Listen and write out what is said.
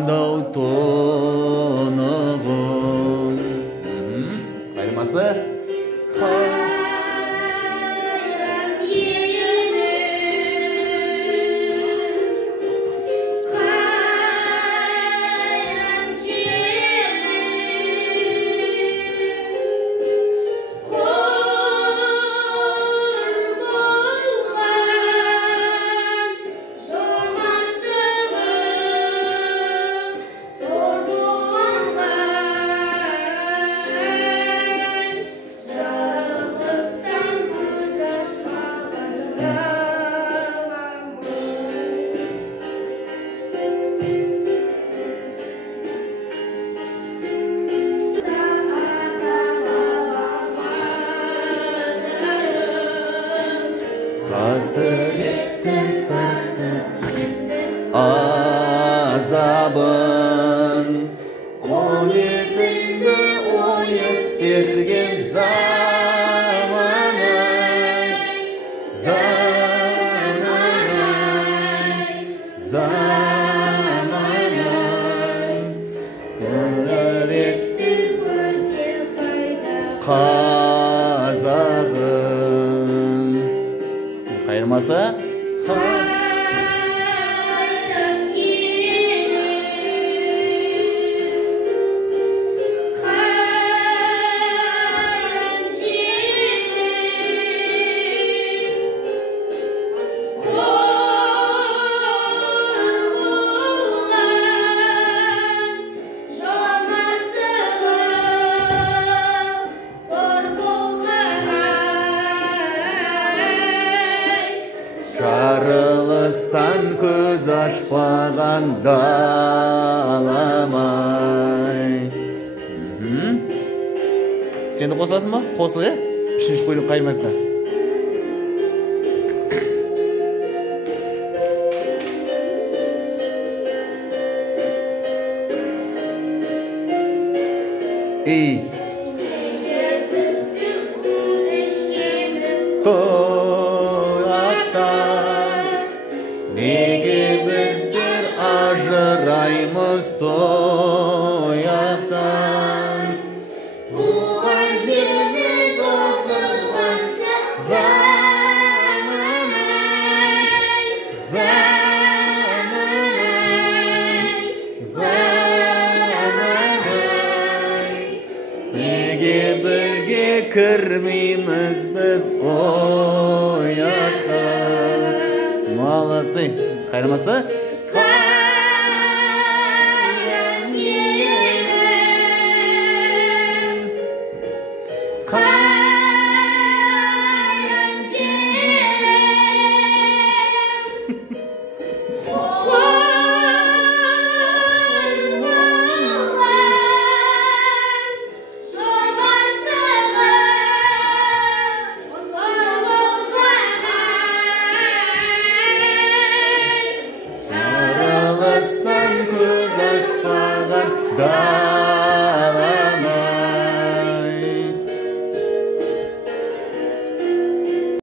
Қандау тонығым. Қайырмасы? Қайран елім, қайран жерім, қор болған жомарттығым, зор болған жарылыстан көз ашпаған жалаңбыз. Қасіреттің тартты азабын, қолетіңді ойып берген заман-ай, заман-ай, заман-ай. Құдіретті Көрген пайда қазағым. Қайырмасы? қайран елім, қайран жерім, қор болған жомарттығым, зор болған Жарылыстан көз ашпаған даламай. Сен де қосыласың ба? Қосыл, е? Үшінші бөлім қайырмасына. Ей, біздің өтешеміз тояқтан, неге біздер ажыраймыз тояқтан? туған жерді тоздырғанша заман-ай, Заман-ай, заман-ай, неге бірге кірмейміз біз оятқа? Молодцы. Қайырмасы? қайран елім, қайран жерім, қор болған жомарттығым, зор болған Жарылыстан көз ашпаған